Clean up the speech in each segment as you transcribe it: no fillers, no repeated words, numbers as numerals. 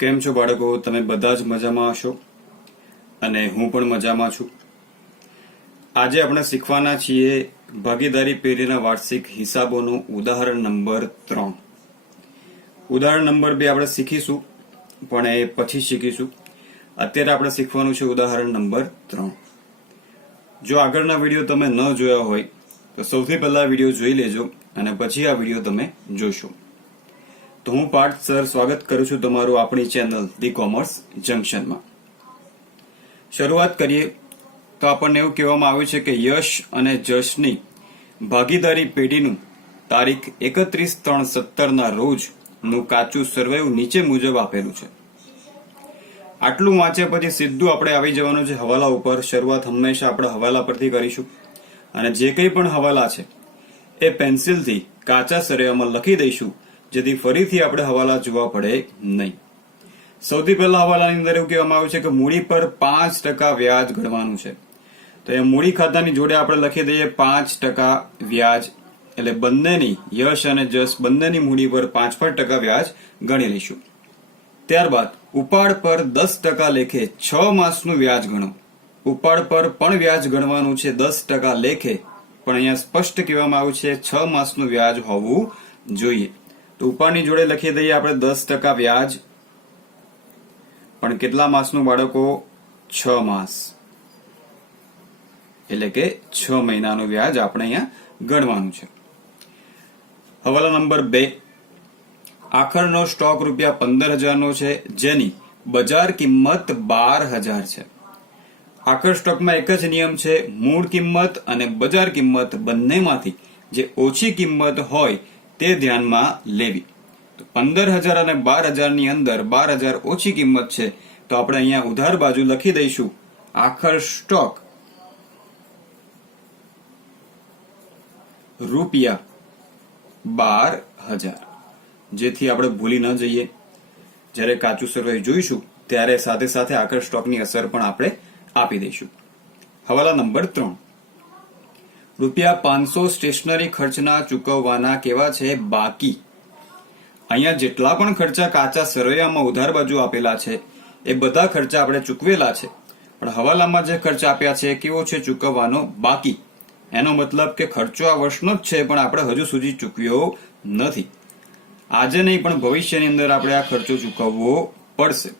કેમ છો બાળકો? તમે બધા જ મજામાં હશો અને હું પણ મજામાં છું. આજે આપણે શીખવાના છીએ ભાગીદારી પેઢીના વાર્ષિક હિસાબોનું ઉદાહરણ નંબર 3. ઉદાહરણ નંબર 2 આપણે શીખીશું, પણ એ પછી શીખીશું. અત્યારે આપણે શીખવાનું છે ઉદાહરણ નંબર 3. જો આગળના વિડીયો તમે ન જોયા હોય તો સૌથી પહેલા વિડીયો જોઈ લેજો અને પછી આ વિડીયો તમે જોશો. તો હું પાર્થ સર સ્વાગત કરું છું તમારું આપણી ચેનલ ધી કોમર્સ જંકશનમાં. શરૂઆત કરીએ તો આપણને એવું કહેવામાં આવ્યું છે કે યશ અને જશની ભાગીદારી પેઢીનું તારીખ 31/3/17 ના રોજનું કાચું સરવૈયું નીચે મુજબ આપેલું છે. આટલું વાંચ્યા પછી સીધું આપણે આવી જવાનું છે હવાલા ઉપર. શરૂઆત હંમેશા આપણે હવાલા પરથી કરીશું અને જે કંઈ પણ હવાલા છે એ પેન્સિલથી કાચા સરવૈયામાં લખી દઈશું, જેથી ફરીથી આપણે હવાલા જોવા પડે નહીં. સૌથી પહેલા હવાલાની અંદર એવું કહેવામાં આવ્યું છે કે મૂડી પર 5% વ્યાજ ગણવાનું છે. તો એ મૂડી ખાતાની જોડે આપણે લખી દઈએ 5% વ્યાજ, એટલે બંનેની યશ અને જશ બંનેની મૂડી પર 5% વ્યાજ ગણી લઈશું. ત્યારબાદ ઉપાડ પર 10% લેખે 6 માસનું વ્યાજ ગણો. ઉપાડ પર પણ વ્યાજ ગણવાનું છે 10% લેખે, પણ અહીંયા સ્પષ્ટ કહેવામાં આવ્યું છે 6 માસનું વ્યાજ હોવું જોઈએ. તો ઉપાડની જોડે લખી દઈએ આપણે 10% વ્યાજ, પણ કેટલા માસનું બાળકો? 6 માસ, એટલે કે 6 મહિનાનું વ્યાજ આપણે અહીંયા ગણવાનું છે. હવાલા નંબર 2. આખરનો સ્ટોક ₹15,000 નો છે, જેની બજાર કિંમત 12,000 છે. આખર સ્ટોકમાં એક જ નિયમ છે, મૂળ કિંમત અને બજાર કિંમત બંનેમાંથી જે ઓછી કિંમત હોય તે ધ્યાનમાં લેવી. તો 15,000 અને 12,000 ની અંદર 12,000 ઓછી કિંમત છે, તો આપણે અહીંયા ઉધાર બાજુ લખી દઈશું આખર સ્ટોક ₹12,000, જેથી આપણે ભૂલી ન જઈએ. જ્યારે કાચું સરવૈયું જોઈશું ત્યારે સાથે સાથે આખર સ્ટોકની અસર પણ આપણે આપી દઈશું. હવાલા નંબર 3. ₹500 સ્ટેશનરી ખર્ચના ચૂકવવાના કેવા છે? બાકી. અહીંયા જેટલા પણ ખર્ચા કાચા સરવૈયામાં ઉધાર બાજુ આપેલા છે એ બધા ખર્ચા આપણે ચૂકવેલા છે, પણ હવાલામાં જે ખર્ચ આપ્યા છે કેવો છે? ચૂકવવાનો બાકી. એનો મતલબ કે ખર્ચો આ વર્ષનો જ છે, પણ આપણે હજુ સુધી ચૂકવ્યો નથી. આજે નહીં પણ ભવિષ્યની અંદર આપણે આ ખર્ચો ચૂકવવો પડશે.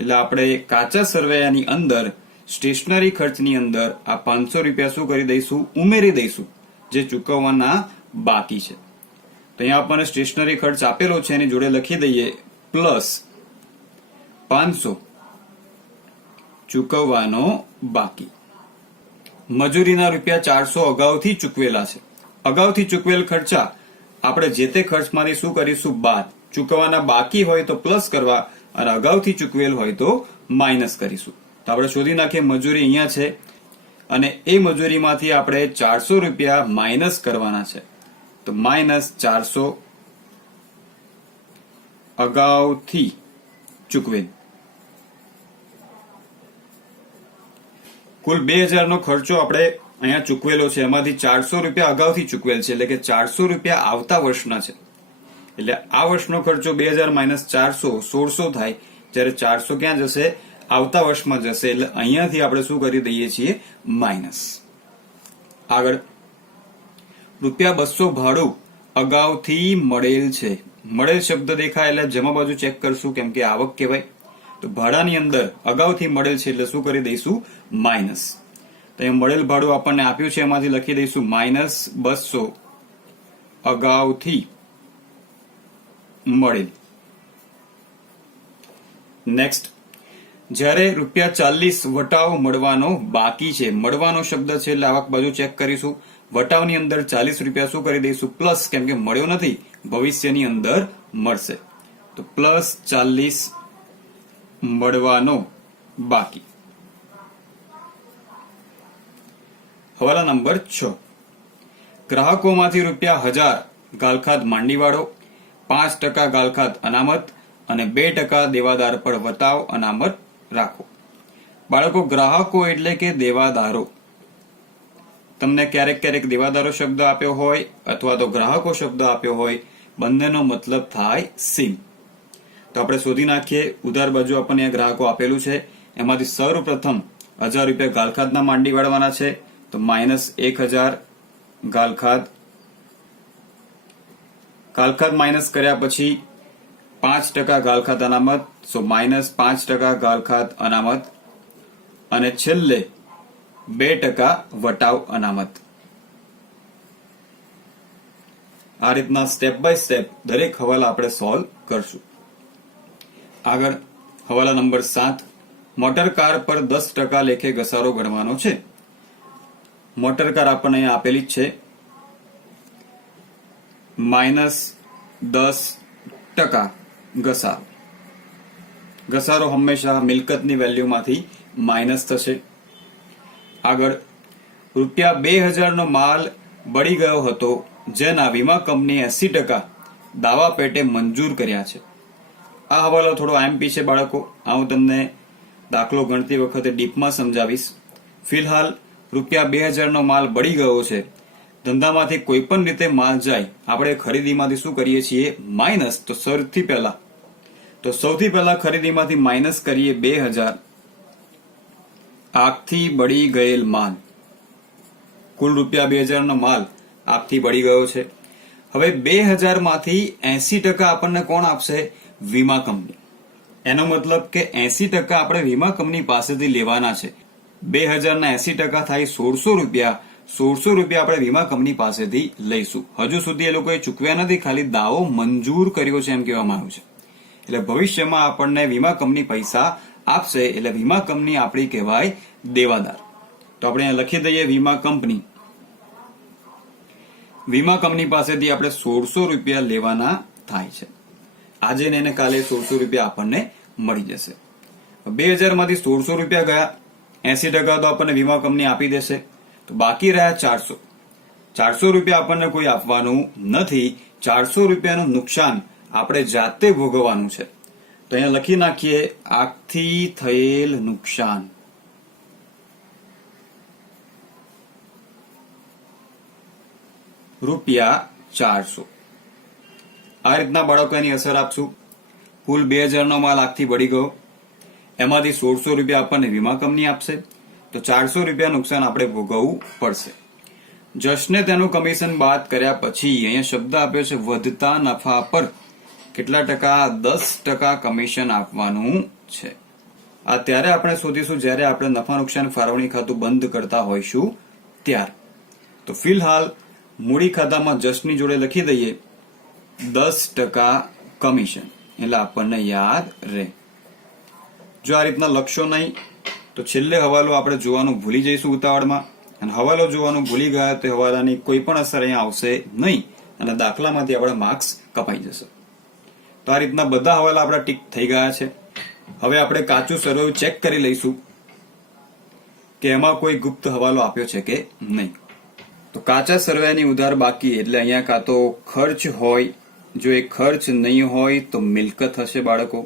એટલે આપણે કાચા સરવૈયાની અંદર સ્ટેશનરી ખર્ચની અંદર આ ₹500 શું કરી દઈશું? ઉમેરી દઈશું, જે ચૂકવવાના બાકી છે. તો અહીંયા આપણને સ્ટેશનરી ખર્ચ આપેલો છે, એની જોડે લખી દઈએ પ્લસ 500 ચૂકવવાનો બાકી. મજૂરીના ₹400 અગાઉથી ચૂકવેલા છે. અગાઉથી ચૂકવેલ ખર્ચા આપણે જે તે ખર્ચમાંથી શું કરીશું? બાદ. ચૂકવવાના બાકી હોય તો પ્લસ કરવા અને અગાઉથી ચૂકવેલ હોય તો માઇનસ કરીશું. તો આપણે શોધી નાખીએ મજૂરી અહીંયા છે અને એ મજૂરીમાંથી આપણે ₹400 માઇનસ કરવાના છે. તો -400 અગાઉથી ચૂકવેલ. કુલ 2,000 નો ખર્ચો આપણે અહીંયા ચૂકવેલો છે, એમાંથી ₹400 અગાઉથી ચૂકવેલ છે, એટલે કે ₹400 આવતા વર્ષના છે. એટલે આ વર્ષનો ખર્ચો 2,000 માઇનસ 400 1600 થાય, જ્યારે 400 ક્યાં જશે? આવતા વર્ષમાં જશે. એટલે અહીંયાથી આપણે શું કરી દઈએ છીએ? માઇનસ. આગળ ₹200 ભાડું અગાઉથી મળેલ છે. મળેલ શબ્દ દેખાય એટલે જમા બાજુ ચેક કરશું, કેમ કે આવક કહેવાય. તો ભાડાની અંદર અગાઉથી મળેલ છે એટલે શું કરી દઈશું? માઇનસ. તો અહીં મળેલ ભાડું આપણને આપ્યું છે, એમાંથી લખી દઈશું -200 અગાઉથી મળેલ. નેક્સ્ટ, જ્યારે ₹40 વટાવ મળવાનો બાકી છે. મળવાનો શબ્દ છે એટલે આવક બાજુ ચેક કરીશું. વટાવની અંદર ₹40 શું કરી દઈશું? પ્લસ, કેમ કે મળ્યો નથી, ભવિષ્યની અંદર મળશે. તો +40 મળવાનો બાકી. હવાલા નંબર 6. ગ્રાહકોમાંથી ₹1,000 ગાલખાત માંડીવાળો, 5% ગાલખાત અનામત અને 2% દેવાદાર પર વટાવ અનામત રાખો. બાળકો, ગ્રાહકો એટલે કે દેવાદારો. તમને ક્યારેક ક્યારેક દેવાદારો શબ્દ આપ્યો હોય અથવા તો ગ્રાહકો શબ્દ આપ્યો હોય, બંનેનો મતલબ થાય સેમ. તો આપણે શોધી નાખીએ. ઉધાર બાજુ આપણને અહીંયા ગ્રાહકો આપેલું છે, એમાંથી સર્વપ્રથમ 1000 રૂપિયા ગાલખાદના માંડી વાળવાના છે, તો -1000 ગાલખાદ માઇનસ કર્યા પછી 5% ગાલખાદ અનામત, સો -5% ગાલખાદ અનામત, અને છેલ્લે 2% વટાવ અનામત. આ રીતના સ્ટેપ બાય સ્ટેપ દરેક હવાલા આપણે સોલ્વ કરશું. આગળ હવાલા નંબર 7, મોટર કાર પર 10% લેખે ઘસારો ગણવાનો છે. મોટર કાર આપણને અહીંયા આપેલી જ છે, -10% ઘસારો. ઘસારો હંમેશા મિલકતની વેલ્યુમાંથી માઇનસ થશે. આગળ ₹2000 નો માલ બળી ગયો હતો, જેના વીમા કંપનીએ 80% દાવા પેટે મંજૂર કર્યા છે. આ હવાલો થોડો આઈએમપી છે બાળકો. આ હું તમને દાખલો ગણતી વખતે ડીપમાં સમજાવીશ. ફિલહાલ ₹2000 નો માલ બળી ગયો છે, ધંધામાંથી કોઈ પણ રીતે માલ જાય, આપણે ખરીદીમાંથી શું કરીએ છીએ? માઇનસ. તો સૌથી પહેલા ખરીદીમાંથી માઇનસ કરીએ 2000. આગથી બળી ગયેલ માલ, કુલ ₹2000 નો માલ આગથી બળી ગયો છે. હવે 2000 માંથી 80% આપણને કોણ આપશે? વીમા કંપની. એનો મતલબ કે 80% આપણે વીમા કંપની પાસેથી લેવાના છે. 2000 ના 80% થાય 1600 રૂપિયા. 1600 રૂપિયા આપણે વીમા કંપની પાસેથી લઈશું. હજુ સુધી એ લોકોએ ચૂકવ્યા નથી, ખાલી દાવો મંજૂર કર્યો છે એમ કહેવામાં આવ્યું છે. એટલે ભવિષ્યમાં આપણને વીમા કંપની પૈસા આપશે, એટલે વીમા કંપની આપણી કહેવાય દેવાદાર. તો આપણે અહીંયા લખી દઈએ વીમા કંપની. વીમા કંપની પાસેથી આપણે 1600 રૂપિયા લેવાના થાય છે. આજે ને એને કાલે 1600 રૂપિયા આપણને મળી જશે. 2000 માંથી 1600 રૂપિયા ગયા, 80% તો આપણને વીમા કંપની આપી દેશે, તો બાકી રહ્યા 400. 400 રૂપિયા આપણને કોઈ આપવાનું નથી. 400 રૂપિયાનું નુકસાન આપણે જાતે ભોગવવાનું છે. તો અહીંયા લખી નાખીએ આગથી થયેલ નુકસાન. ₹400. આ રીતના બાળકો એની અસર આપશું. કુલ 2000 નો માલ આગથી બળી ગયો, એમાંથી 1600 રૂપિયા આપણને વીમા કંપની આપશે, તો 400 રૂપિયા નુકસાન આપણે ભોગવવું પડશે. જશને તેનું કમિશન બાદ કર્યા પછી અહીંયા શબ્દ આપ્યો છે વધતા નફા પર કેટલા ટકા? 10% કમિશન આપવાનું છે. આ ત્યારે આપણે શોધીશું જ્યારે આપણે નફા નુકસાન ફાળવણી ખાતું બંધ કરતા હોઈશું ત્યારે. તો ફિલહાલ મૂડી ખાતામાં જશની જોડે લખી દઈએ 10% કમિશન, એટલે આપણને યાદ રહે. જો આ રીતના લખશો નહીં તો છેલ્લે હવાલો આપણે જોવાનું ભૂલી જઈશું ઉતાવળમાં, અને હવાલો જોવાનું ભૂલી ગયા તો હવાલાની કોઈ પણ અસર અહીંયા આવશે નહીં, અને દાખલામાંથી આપણા માર્ક્સ કપાઈ જશે. તો આ રીતના બધા હવાલા આપણા ટીક થઈ ગયા છે. હવે આપણે કાચું સર્વે ચેક કરી લઈશું કે એમાં કોઈ ગુપ્ત હવાલો આપ્યો છે કે નહીં. તો કાચા સર્વેની ઉધાર બાકી એટલે અહીંયા કાં તો ખર્ચ હોય, જો એ ખર્ચ નહીં હોય તો મિલકત હશે બાળકો.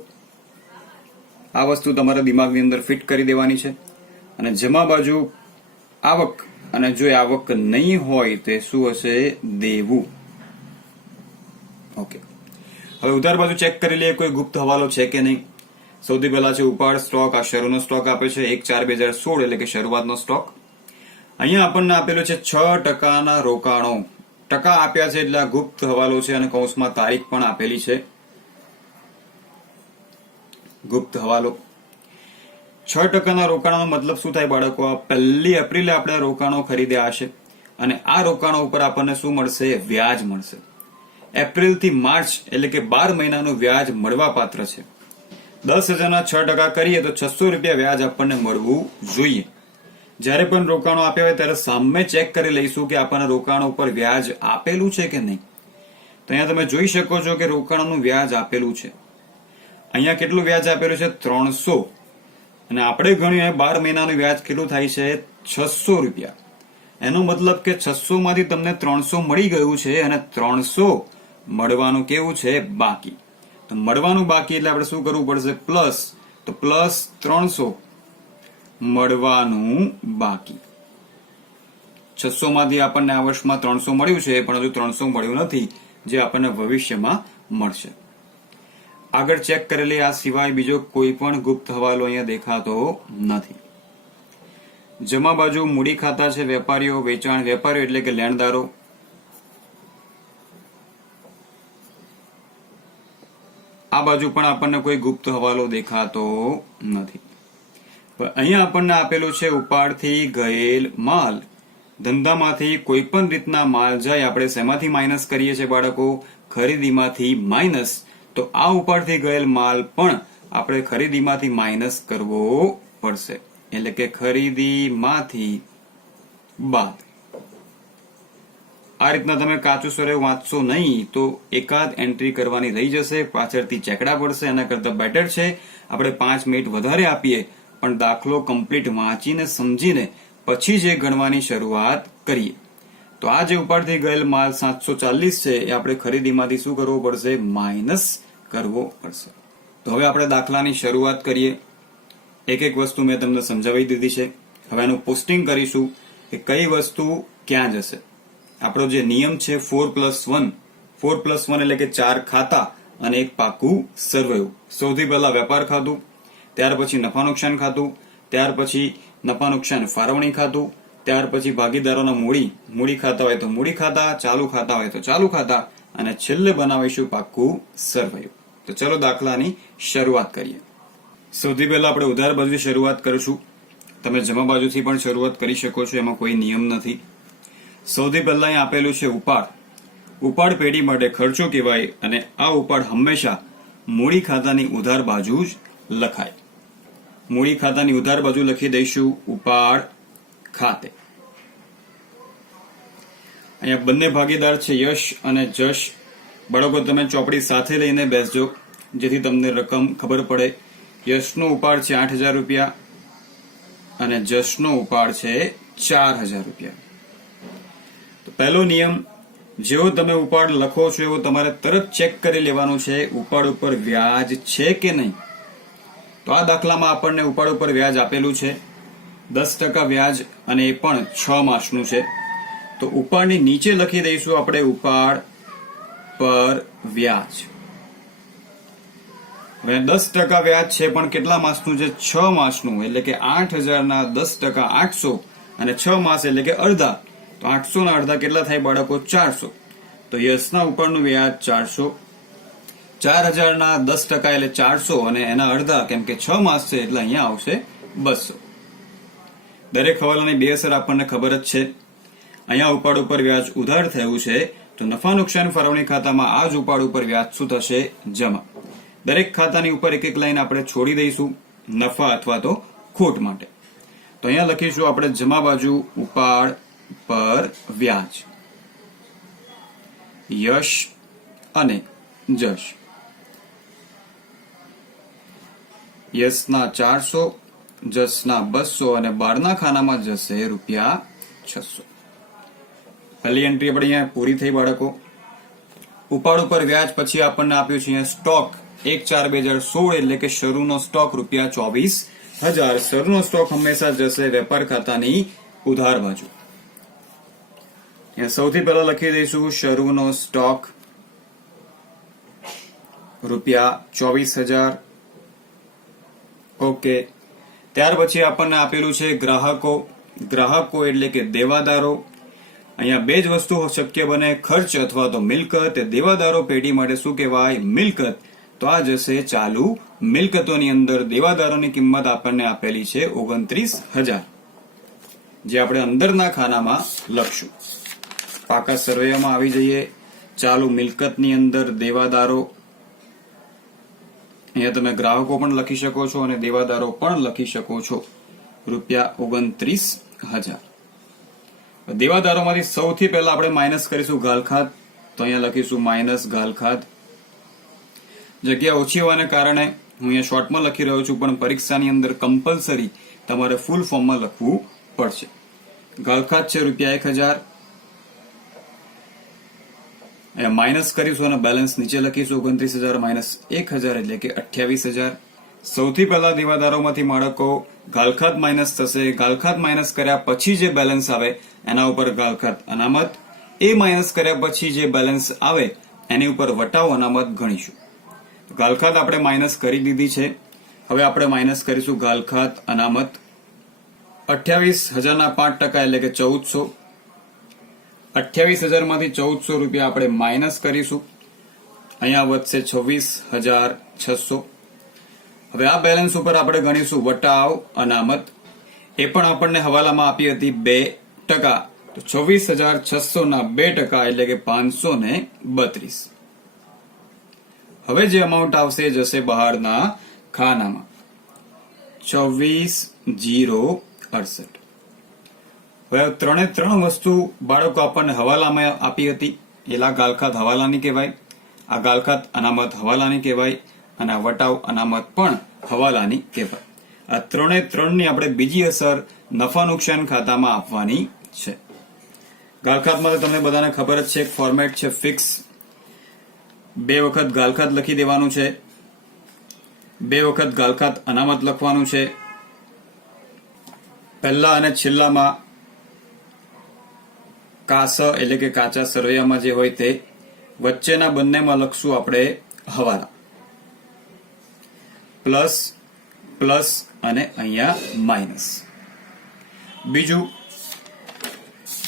આ વસ્તુ તમારા દિમાગની અંદર ફિટ કરી દેવાની છે. અને જમા બાજુ આવક, અને જો એ આવક નહીં હોય તો શું હશે? દેવું. ઓકે, હવે ઉધાર બાજુ ચેક કરી લઈએ કોઈ ગુપ્ત હવાલો છે કે નહીં. સૌથી પહેલા છે ઉપાડ સ્ટોક. આ શરૂનો સ્ટોક આપે છે 1/4/2016 એટલે કે શરૂઆતનો સ્ટોક. અહીંયા આપણને આપેલો છે 6% રોકાણો. ટકા આપ્યા છે એટલે આ ગુપ્ત હવાલો છે, અને કૌંસમાં તારીખ પણ આપેલી છે. ગુપ્ત હવાલો 6% રોકાણોનો મતલબ શું થાય બાળકો? 1 એપ્રિલે આપણે રોકાણો ખરીદ્યા હશે, અને આ રોકાણો ઉપર આપણને શું મળશે? વ્યાજ મળશે. એપ્રિલ થી માર્ચ એટલે કે 12 મહિનાનું વ્યાજ મળવા પાત્ર છે. 10,000 ના 6% કરીએ તો 600 રૂપિયા વ્યાજ આપણને મળવું જોઈએ. જ્યારે પણ રોકાણો આપ્યા હોય ત્યારે સામે ચેક કરી લઈશું કે આપણને રોકાણો ઉપર વ્યાજ આપેલું છે કે નહીં. તો અહીંયા તમે જોઈ શકો છો કે રોકાણોનું વ્યાજ આપેલું છે. અહીંયા કેટલું વ્યાજ આપેલું છે? 300. અને આપણે ગણ્યું 12 મહિનાનું વ્યાજ કેટલું થાય છે? 600 રૂપિયા. એનો મતલબ કે 600 માંથી તમને 300 મળી ગયું છે, અને 300 મળવાનું કેવું છે? બાકી. તો મળવાનું બાકી એટલે આપણે શું કરવું પડશે? પ્લસ. તો પ્લસ 300 મળવાનું બાકી. 600 માંથી આપણને આ વર્ષમાં 300 મળ્યું છે, પણ હજુ 300 મળ્યું નથી, જે આપણને ભવિષ્યમાં મળશે. આગળ ચેક કરેલી આ સિવાય બીજો કોઈ પણ ગુપ્ત હવાલો અહીંયા દેખાતો નથી. જમા બાજુ મૂડી ખાતા છે, વેપારીઓ, વેચાણ, વેપારીઓ એટલે કે લેણદારો. આ બાજુ પણ આપણને કોઈ ગુપ્ત હવાલો દેખાતો નથી. અહીંયા આપણને આપેલું છે ઉપાડથી ગયેલ માલ. ધંધામાંથી કોઈ પણ રીતના માલ જાય આપણે શેમાંથી માઇનસ કરીએ છીએ બાળકો? ખરીદીમાંથી માઇનસ. તો આ ઉપાડથી ગયેલ માલ પણ આપણે ખરીદીમાંથી માઇનસ કરવો પડશે, એટલે કે ખરીદીમાંથી બાદ. આ રીતના તમે કાચું સ્વરે વાંચશો નહીં તો એકાદ એન્ટ્રી કરવાની રહી જશે, પાછળથી ચેકડા પડશે. એના કરતા બેટર છે આપણે 5 મિનિટ વધારે આપીએ પણ દાખલો કમ્પ્લીટ વાંચીને સમજીને પછી જે ગણવાની શરૂઆત કરીએ. તો આ જે ઉપાડથી ગયેલ માલ 740 છે એ આપણે ખરીદીમાંથી શું કરવો પડશે? માઇનસ કરવો પડશે. તો હવે આપણે દાખલાની શરૂઆત કરીએ. એક એક વસ્તુ મેં તમને સમજાવી દીધી છે. હવે એનું પોસ્ટિંગ કરીશું કે કઈ વસ્તુ ક્યાં જશે. આપણો જે નિયમ છે 4+1 એટલે કે 4 ખાતા અને એક પાકું સરવૈયું. સૌથી પહેલા વેપાર ખાતું, ત્યાર પછી નફા નુકસાન ખાતું, ત્યાર પછી નફા નુકસાન ફાળવણી ખાતું, ત્યાર પછી ભાગીદારોના મૂડી ખાતા હોય તો મૂડી ખાતા, ચાલુ ખાતા હોય તો ચાલુ ખાતા, અને છેલ્લે બનાવીશું પાકું સરવૈયું. તો ચલો દાખલાની શરૂઆત કરીએ. સૌથી પહેલા આપણે ઉધાર બાજુથી શરૂઆત કરીશું. તમે જમા બાજુથી પણ શરૂઆત કરી શકો છો, એમાં કોઈ નિયમ નથી. સૌથી પહેલા અહીં આપેલું છે ઉપાડ. ઉપાડ પેઢી માટે ખર્ચો કહેવાય અને આ ઉપાડ હંમેશા મૂડી ખાતાની ઉધાર બાજુ જ લખાય. મૂડી ખાતાની ઉધાર બાજુ લખી દઈશું ઉપાડ ખાતે. અહીંયા બંને ભાગીદાર છે યશ અને જશ. બાળકો તમે ચોપડી સાથે લઈને બેસજો જેથી તમને રકમ ખબર પડે. યશનો ઉપાડ છે 8,000 રૂપિયા અને જશનો ઉપાડ છે 4,000 રૂપિયા. તો પહેલો નિયમ, જેવો તમે ઉપાડ લખો છો એવો તમારે તરત ચેક કરી લેવાનું છે ઉપાડ ઉપર વ્યાજ છે કે નહીં. તો આ દાખલામાં આપણને ઉપાડ ઉપર વ્યાજ આપેલું છે 10% વ્યાજ અને એ પણ 6 માસનું છે. તો ઉપાડની નીચે લખી દઈશું આપણે ઉપાડ પર વ્યાજ. હવે 10% વ્યાજ છે પણ કેટલા માસનું છે? 6 માસનું. એટલે કે 8,000 ના 10% 800 અને 6 માસ એટલે કે અડધા. તો 800 ના અડધા કેટલા થાય બાળકો? 400. તો યશના ઉપરનું વ્યાજ 400. 4,000 ના 10% એટલે 400 અને એના અડધા કેમ કે 6 માસ છે એટલે અહીંયા આવશે 200. દરેક હવાલાની બે અસર આપણને ખબર જ છે. અહીંયા ઉપાડ ઉપર વ્યાજ ઉધાર થયું છે તો નફા નુકસાન ફાળવણી ખાતામાં આ જ ઉપાડ ઉપર વ્યાજ શું થશે? જમા. દરેક ખાતાની ઉપર એક એક લાઈન આપણે છોડી દઈશું નફા અથવા તો ખોટ માટે. તો અહીંયા લખીશું આપણે જમા બાજુ ઉપાડ પર વ્યાજ. યશ અને જશ. યશના 400, જશના 200 અને બારના ખાનામાં જશે ₹600. પહેલી એન્ટ્રી આપણે અહીંયા પૂરી થઈ બાળકો. ઉપાડ ઉપર વ્યાજ પછી આપણને આપ્યું છે અહીંયા સ્ટોક 1/4/2016 એટલે કે શરૂનો સ્ટોક ₹24,000. શરૂનો સ્ટોક હંમેશા જશે વેપાર ખાતાની ઉધાર બાજુ. સૌથી પહેલા લખી દઈશું શરૂનો સ્ટોક ₹24,000. ઓકે. ત્યાર પછી આપણને આપેલું છે ગ્રાહકો. ગ્રાહકો એટલે કે દેવાદારો. અહીંયા બે જ વસ્તુ શક્ય બને, ખર્ચ અથવા તો મિલકત. દેવાદારો પેઢી માટે શું કહેવાય? મિલકત. તો આ જશે ચાલુ મિલકતોની અંદર. દેવાદારોની કિંમત આપણને આપેલી છે 29,000 જે આપણે અંદરના ખાનામાં લખશું. પાકા સરવૈયામાં આવી જઈએ. ચાલુ મિલકતની અંદર દેવાદારો. અહીંયા તમે ગ્રાહકો પણ લખી શકો છો અને દેવાદારો પણ લખી શકો છો. ₹29,000. દેવાદારોમાંથી સૌથી પહેલા આપણે માઇનસ કરીશું ગાલખાત. તો અહીંયા લખીશું માઇનસ ગાલખાત. જગ્યા ઓછી હોવાને કારણે હું અહીંયા શોર્ટમાં લખી રહ્યો છું પણ પરીક્ષાની અંદર કમ્પલસરી તમારે ફૂલ ફોર્મમાં લખવું પડશે. ગાલખાત છે ₹1,000. અહીંયા માઇનસ કરીશું અને બેલેન્સ નીચે લખીશું 29,000 માઇનસ 1,000 એટલે કે 28,000. સૌથી પહેલા દેવાદારોમાંથી બાળકો ગાલખાત માઇનસ થશે. ગાલખાત માઇનસ કર્યા પછી જે બેલેન્સ આવે એના ઉપર ગાલખાત અનામત. એ માઇનસ કર્યા પછી જે બેલેન્સ આવે એની ઉપર વટાવ અનામત ગણીશું. ગાલખાત આપણે માઇનસ કરી દીધી છે. હવે આપણે માઇનસ કરીશું ગાલખાત અનામત. 28,000 ના 5% એટલે કે 1400. 28,000 માંથી 1400 રૂપિયા આપણે માઇનસ કરીશું. અહીંયા વધશે 26,600. હવે આ બેલેન્સ ઉપર આપણે ગણીશું વટાવ અનામત. એ પણ આપણને હવાલામાં આપી હતી 2%. તો 26,600 ના 2% એટલે કે 532. હવે જે અમાઉન્ટ આવશે એ જશે બહારના ખાનામાં. 24,068. હવે ત્રણે ત્રણ વસ્તુ બાળકો આપણને હવાલામાં આપી હતી. એલા ગાલખાત હવાલાની કહેવાય, આ ગાલખાત અનામત હવાલાની કહેવાય, અને આ વટાવ અનામત પણ હવાલાની કહેવાય. આ ત્રણે ત્રણની આપણે બીજી અસર નફા નુકસાન ખાતામાં આપવાની છે. ગાલખાતમાં તો તમને બધાને ખબર જ છે, એક ફોર્મેટ છે ફિક્સ. 2 વખત ગાલખાત લખી દેવાનું છે, 2 વખત ગાલખાત અનામત લખવાનું છે. પહેલા અને છેલ્લામાં કાસ એટલે કે કાચા સરવૈયામાં જે હોય તે, વચ્ચેના બંનેમાં લખશું આપણે હવાલા. પ્લસ પ્લસ અને અહીંયા માઇનસ. બીજું,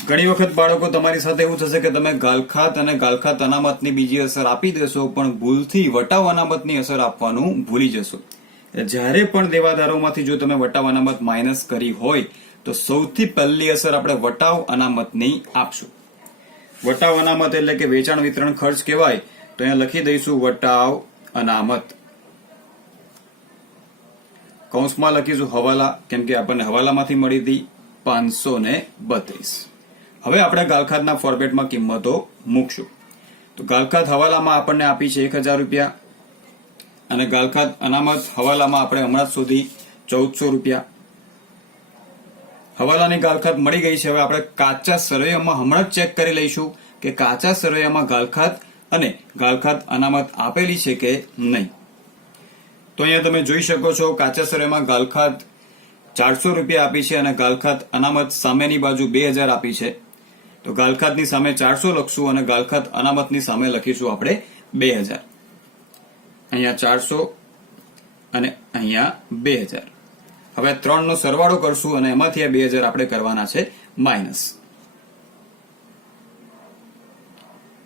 ઘણી વખત બાળકો તમારી સાથે એવું થશે કે તમે ગાલખાત અને ગાલખાત અનામતની બીજી અસર આપી દેશો, પણ ભૂલથી વટાવ અનામતની અસર આપવાનું ભૂલી જશો. જ્યારે પણ દેવાદારોમાંથી જો તમે વટાવ અનામત માઇનસ કરી હોય તો સૌથી પહેલી અસર આપણે વટાવ અનામતની આપશું. વટાવ અનામત એટલે કે વેચાણ વિતરણ ખર્ચ કહેવાય, તો અહીંયા લખી દઈશું વટાવ અનામત. કૌંસમાં લખીશું હવાલા, કેમ કે આપણને હવાલામાંથી મળી હતી 532. હવે આપણે ગાલખાતના ફોર્મેટમાં કિંમતો મૂકશું. તો ગાલખાત હવાલામાં આપણને આપી છે 1,000 રૂપિયા, અને ગાલખાત અનામત હવાલામાં આપણે હમણાં સુધી 1,400 રૂપિયા. હવાલાની ગાલખાત મળી ગઈ છે. હવે આપણે કાચા સરવૈયામાં હમણાં જ ચેક કરી લઈશું કે કાચા સરવૈયામાં ગાલખાત અને ગાલખાત અનામત આપેલી છે કે નહીં. તો અહીંયા તમે જોઈ શકો છો, કાચા સરવૈયામાં ગાલખાત 400 રૂપિયા આપી છે અને ગાલખાત અનામત સામેની બાજુ 2,000 આપી છે. તો ગાલખાતની સામે 400 લખશું અને ગાલખાત અનામતની સામે લખીશું આપણે 2,000. અહીંયા 400 અને અહીંયા 2,000. હવે 3 નો સરવાળો કરશું અને એમાંથી આ 2,000 આપણે કરવાના છે માઇનસ.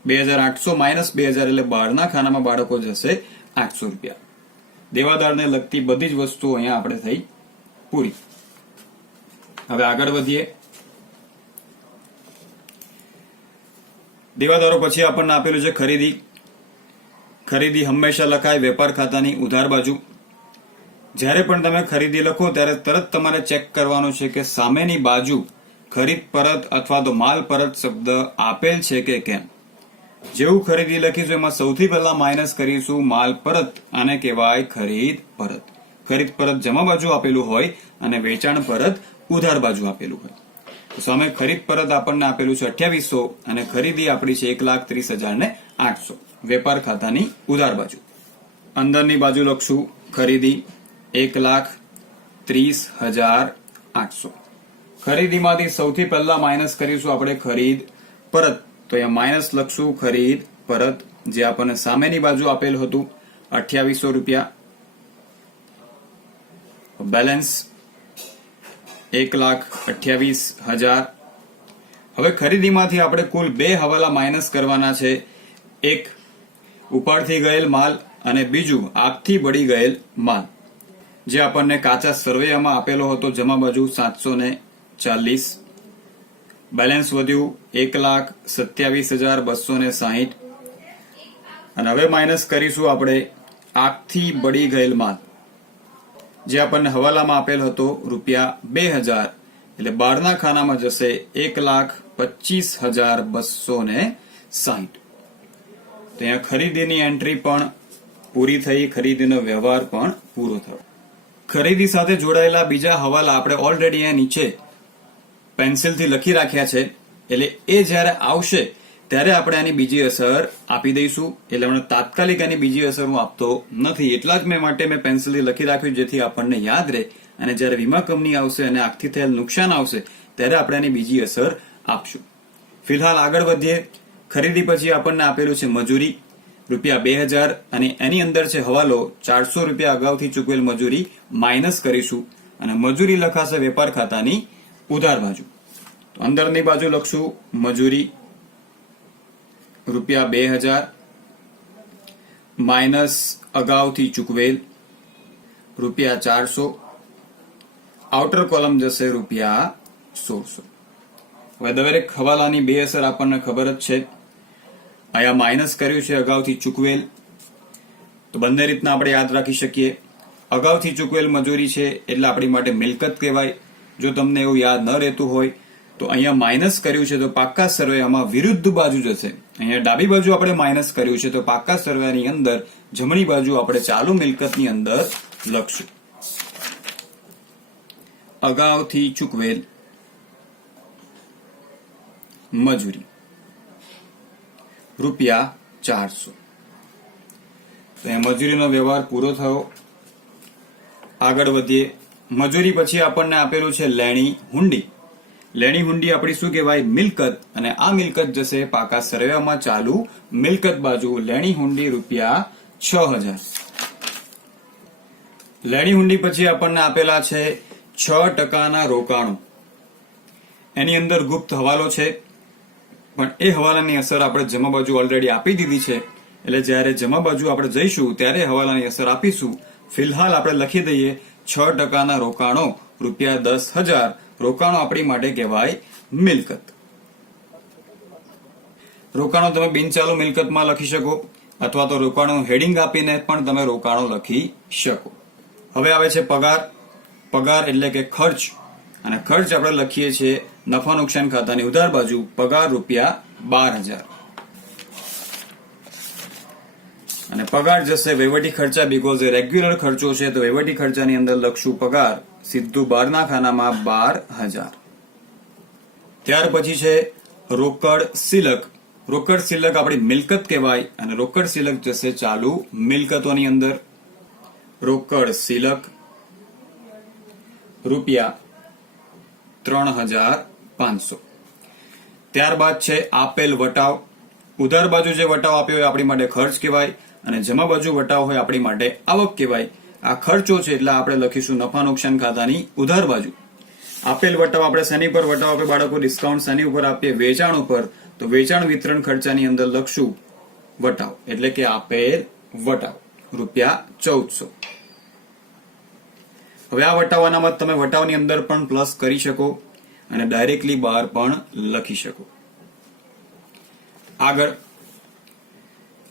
2,800 માઇનસ 2,000 એટલે બહારના ખાનામાં બાળકો જશે 800 રૂપિયા. દેવાદારને લગતી બધી જ વસ્તુઓ અહીંયા આપણે થઈ પૂરી. હવે આગળ વધીએ. દેવાદારો પછી આપણને આપેલું છે ખરીદી. ખરીદી હંમેશા લખાય વેપાર ખાતાની ઉધાર બાજુ. જ્યારે પણ તમે ખરીદી લખો ત્યારે તરત તમારે ચેક કરવાનું છે કે સામેની બાજુ ખરીદ પરત અથવા તો માલ પરત શબ્દ આપેલ છે કે કેમ. જેવું ખરીદી લખીશું એમાં સૌથી પહેલા માઇનસ કરીશું માલ પરત, આને કહેવાય ખરીદ પરત. ખરીદ પરત જમા બાજુ આપેલું હોય અને વેચાણ પરત ઉધાર બાજુ આપેલું હોય. તો સામે ખરીદ પરત આપણને આપેલું છે 2800 અને ખરીદી આપણી છે 1,30,800 વેપાર ખાતાની ઉધાર બાજુ. અંદરની બાજુ લખશું ખરીદી 1,30,800. ખરીદીમાંથી સૌથી પહેલા માઇનસ કરીશું આપણે ખરીદ પરત. તો અહીંયા માઇનસ લખશું ખરીદ પરત, જે આપણને સામેની બાજુ આપેલું હતું 2800 રૂપિયા. બેલેન્સ 1,28,000. હવે ખરીદીમાંથી આપણે કુલ 2 હવાલા માઇનસ કરવાના છે. એક ઉપાડથી ગયેલ માલ અને બીજું આગથી બળી ગયેલ માલ, જે આપણને કાચા સરવૈયામાં આપેલો હતો જમા બાજુ 740. બેલેન્સ વધ્યું 1,27,260. અને હવે માઇનસ કરીશું આપણે આગથી બળી ગયેલ માલ, જે આપણને હવાલામાં આપેલ હતો ₹2,000, એટલે બહારના ખાનામાં જશે 1,25,260. તો અહીંયા ખરીદીની એન્ટ્રી પણ પૂરી થઈ, ખરીદીનો વ્યવહાર પણ પૂરો થયો. ખરીદી સાથે જોડાયેલા બીજા હવાલા આપણે ઓલરેડી અહીંયા નીચે પેન્સિલથી લખી રાખ્યા છે, એટલે એ જ્યારે આવશે ત્યારે આપણે આની બીજી અસર આપી દઈશું. એટલે હમણાં તાત્કાલિક આની બીજી અસર હું આપતો નથી, એટલા જ માટે મેં પેન્સિલથી લખી રાખ્યું, જેથી આપણને યાદ રહે અને જ્યારે વીમા કંપની આવશે અને આગથી થયેલ નુકસાન આવશે ત્યારે આપણે આની બીજી અસર આપશું. ફિલહાલ આગળ વધીએ. ખરીદી પછી આપણને આપેલું છે મજૂરી. રૂપિયા 2000 અને એની અંદર છે હવાલો 400 રૂપિયા અગાઉથી ચૂકવેલ મજૂરી માઇનસ કરીશું અને મજૂરી લખાશે વેપાર ખાતાની ઉધાર બાજુ. તો અંદરની બાજુ લખશું મજૂરી રૂપિયા 2000 માઇનસ અગાઉથી ચૂકવેલ રૂપિયા 400, આઉટર કોલમ જશે રૂપિયા 1600. હવે દરેક હવાલાની બે અસર આપણને ખબર જ છે. અહીંયા માઇનસ કર્યું છે અગાઉથી ચૂકવેલ, તો બંને રીતના આપણે યાદ રાખી શકીએ. અગાઉથી ચૂકવેલ મજૂરી છે એટલે આપણી માટે મિલકત કહેવાય. જો તમને એવું યાદ ન રહેતું હોય તો અહીંયા માઇનસ કર્યું છે તો પાક્કા સરવૈયામાં વિરુદ્ધ બાજુ જશે. અહીંયા ડાબી બાજુ આપણે માઇનસ કર્યું છે તો પાક્કા સરવૈયાની અંદર જમણી બાજુ આપણે ચાલુ મિલકતની અંદર લખશું અગાઉથી ચૂકવેલ મજૂરી રૂપિયા 400. તો એ મજૂરીનો વ્યવહાર પૂરો થયો. આગળ વધીએ. મજૂરી પછી આપણને આપેલું છે લેણી હુંડી. લેણી હુંડી આપણી શું કહેવાય? મિલકત. અને આ મિલકત જશે પાકા સરવૈયામાં ચાલુ મિલકત બાજુ. લેણી હુંડી રૂપિયા 6000. લેણી હુંડી પછી આપણને આપેલા છે 6% રોકાણો. એની અંદર ગુપ્ત હવાલો છે, પણ એ હવાલાની અસર આપણે જમા બાજુ ઓલરેડી આપી દીધી છે, એટલે જ્યારે જમા બાજુ આપણે જઈશું ત્યારે હવાલાની અસર આપીશું. ફિલહાલ આપણે લખી દઈએ 6% રોકાણો રૂપિયા 10,000. રોકાણો આપણી માટે કહેવાય મિલકત. રોકાણો તમે બિનચાલુ મિલકતમાં લખી શકો અથવા તો રોકાણો હેડિંગ આપીને પણ તમે રોકાણો લખી શકો. હવે આવે છે પગાર. પગાર એટલે કે ખર્ચ, અને ખર્ચ આપણે લખીએ છીએ નફા નુકસાન ખાતાની ઉધાર બાજુ. પગાર રૂપિયા 12,000 અને પગાર જશે વહીવટી ખર્ચા. બીકોઝ એ રેગ્યુલર ખર્ચો છે તો વહીવટી ખર્ચાની અંદર લખશું પગાર સીધું બહારના ખાનામાં 12,000. ત્યાર પછી છે રોકડ સિલક. રોકડ સિલક આપણી મિલકત કહેવાય અને રોકડ સિલક જશે ચાલુ મિલકતોની અંદર. રોકડ સિલક રૂપિયા 3,500. ત્યારબાદ છે આપેલ વટાવ. ઉધાર બાજુ જે વટાવ આપ્યો હોય આપણી માટે ખર્ચ કહેવાય અને જમા બાજુ વટાવ હોય આપણી માટે આવક કહેવાય. આ ખર્ચો છે એટલે આપણે લખીશું નફા નુકસાન ખાતાની ઉધાર બાજુ. આપેલ વટાવ આપણે શેની પર વટાવ આપે બાળકો? ડિસ્કાઉન્ટ શેની ઉપર આપીએ? વેચાણ ઉપર. તો વેચાણ વિતરણ ખર્ચાની અંદર લખશું વટાવ એટલે કે આપેલ વટાવ રૂપિયા 1400. હવે આ વટાવાનામાં તમે વટાવની અંદર પણ પ્લસ કરી શકો અને ડાયરેક્ટલી બહાર પણ લખી શકો. આગળ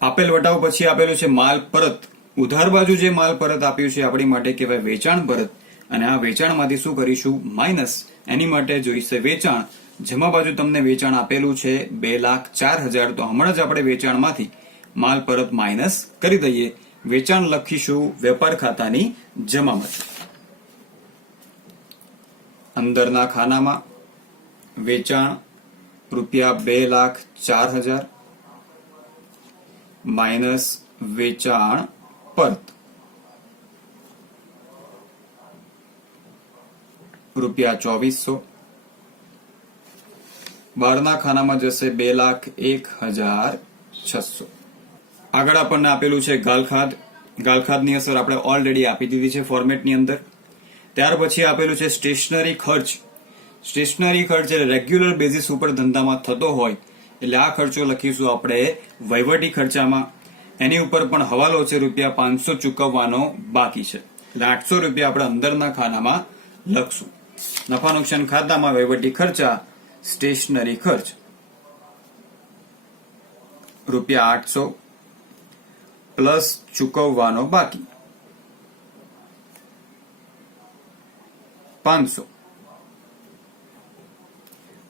આપેલ વટાવ પછી આપેલું છે માલ પરત. ઉધાર બાજુ જે માલ પરત આપ્યું છે આપણી માટે કહેવાય વેચાણ પરત અને આ વેચાણમાંથી શું કરીશું? માઇનસ. એની માટે જોઈશે વેચાણ. જમા બાજુ તમને વેચાણ આપેલું છે 2,04,000. તો હમણાં જ આપણે વેચાણમાંથી માલ પરત માઇનસ કરી દઈએ. વેચાણ લખીશું વેપાર ખાતાની જમા બાજુ. અંદરના ખાનામાં વેચાણ રૂપિયા 2,04,000 માઇનસ વેચાણ પરત રૂપિયા 2,400. બહારના ખાનામાં જશે 2,01,600. આગળ આપણને આપેલું છે ગાલખાદ. ગાલખાદની અસર આપણે ઓલરેડી આપી દીધી છે ફોર્મેટની અંદર. ત્યાર પછી આપેલું છે સ્ટેશનરી ખર્ચ. સ્ટેશનરી ખર્ચ એટલે રેગ્યુલર બેઝિસ ઉપર ધંધામાં થતો હોય એટલે આ ખર્ચો લખીશું આપણે વહીવટી ખર્ચામાં. એની ઉપર પણ હવાલો છે રૂપિયા 500 ચૂકવવાનો બાકી છે એટલે 800 રૂપિયા આપણે અંદરના ખાનામાં લખશું. નફા નુકસાન ખાતામાં વહીવટી ખર્ચા સ્ટેશનરી ખર્ચ રૂપિયા 800 પ્લસ ચૂકવવાનો બાકી 500.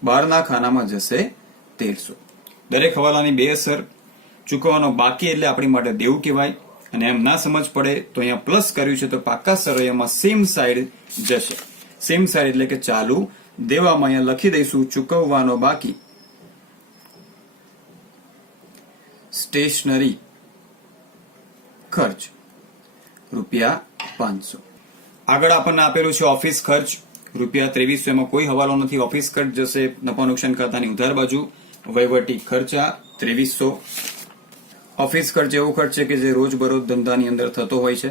બહારના ખાનામાં જશે 1,300. દરેક હવાલાની બે અસર. ચૂકવવાનો બાકી એટલે આપણી માટે દેવું કહેવાય અને એમ ના સમજ પડે તો અહીંયા પ્લસ કર્યું છે તો પાકા સરવૈયામાં સેમ સાઈડ જશે. સેમ સાઈડ એટલે કે ચાલુ દેવામાં અહીંયા લખી દઈશું ચૂકવવાનો બાકી સ્ટેશનરી ખર્ચ રૂપિયા 500. આગળ આપણને આપેલું છે ઓફિસ ખર્ચ રૂપિયા 2300. એમાં કોઈ હવાલો નથી. ઓફિસ ખર્ચ જશે નફા નુકસાન ખાતાની ઉધાર બાજુ. વહીવટી ખર્ચા 2300. ઓફિસ ખર્ચ એવો ખર્ચ છે કે જે રોજબરોજ ધંધાની અંદર થતો હોય છે,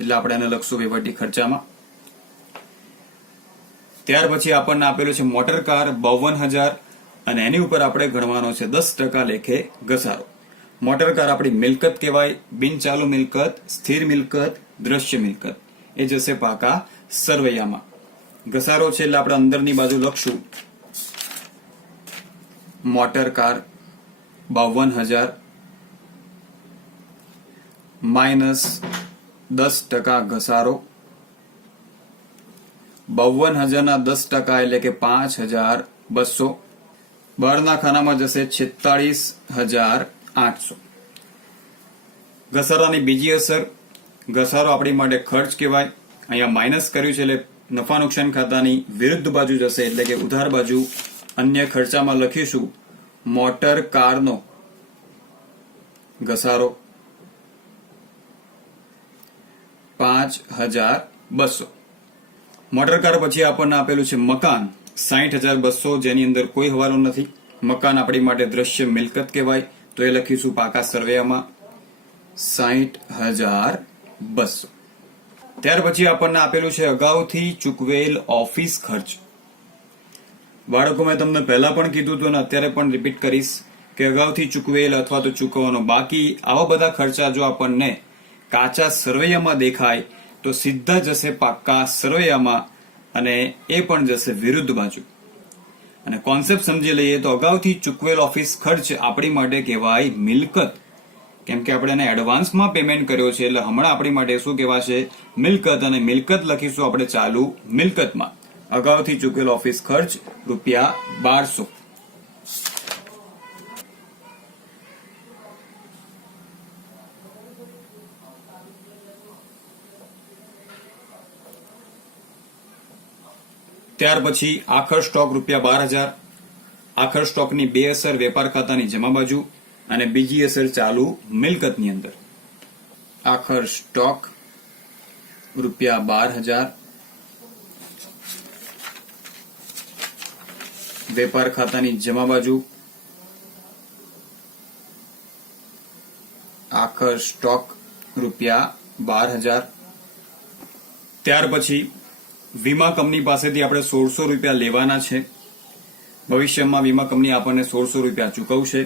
એટલે આપણે એને લખશું વહીવટી ખર્ચામાં. ત્યાર પછી આપણને આપેલું છે મોટર કાર 52,000 અને એની ઉપર આપણે ગણવાનો છે 10% લેખે ઘસારો. મોટર કાર આપણી મિલકત કહેવાય, બિનચાલુ મિલકત, સ્થિર મિલકત, દ્રશ્ય મિલકત. એ જશે પાકા સરવૈયામાં. ઘસારો છે એટલે આપણે અંદરની બાજુ લખશું મોટર કાર 52,000 માઇનસ 10% ઘસારો. 52,000 ના 10% એટલે કે 5,200. બહારના ખાનામાં જશે 46,800. ઘસારાની બીજી અસર, ઘસારો આપણી માટે ખર્ચ કહેવાય. અહીંયા માઇનસ કર્યું છે એટલે નફા નુકસાન ખાતાની વિરુદ્ધ બાજુ જશે, એટલે કે ઉધાર બાજુ. અન્ય ખર્ચામાં લખીશું મોટર કારનો ઘસારો 5,200. મોટર કાર પછી આપણને આપેલું છે મકાન 60,200, જેની અંદર કોઈ હવાલો નથી. મકાન આપણી માટે દ્રશ્ય મિલકત કહેવાય, તો એ લખીશું પાકા સરવૈયામાં 60,200. ત્યાર પછી આપણને આપેલું છે અગાઉથી ચૂકવેલ ઓફિસ ખર્ચ. બાળકો, મેં તમને પહેલા પણ કીધું હતું અને અત્યારે પણ રિપીટ કરીશ કે અગાઉથી ચૂકવેલ અથવા તો ચૂકવવાનો બાકી, આવા બધા ખર્ચા જો આપણને કાચા સરવૈયામાં દેખાય તો સીધા જશે પાકા સરવૈયામાં, અને એ પણ જશે વિરુદ્ધ બાજુ. અને કોન્સેપ્ટ સમજી લઈએ તો અગાઉથી ચૂકવેલ ઓફિસ ખર્ચ આપણી માટે કહેવાય મિલકત, કેમ કે આપણે એને એડવાન્સમાં પેમેન્ટ કર્યો છે, એટલે હમણાં આપણી માટે શું કહેવાશે? મિલકત. અને મિલકત લખીશું આપણે ચાલુ મિલકતમાં. અગાઉથી ચૂકવેલ ઓફિસ ખર્ચ ₹1200. ત્યાર પછી આખર સ્ટોક ₹12,000. આખર સ્ટોકની બે અસર, વેપાર ખાતાની જમા બાજુ અને બીજી અસર ચાલુ મિલકતની અંદર. આખર સ્ટોક ₹12,000, વેપાર ખાતાની જમા બાજુ આખર સ્ટોક ₹12,000. ત્યાર પછી વીમા કંપની પાસેથી આપણે ₹1,600 લેવાના છે. ભવિષ્યમાં વીમા કંપની આપણને ₹1,600 ચૂકવશે,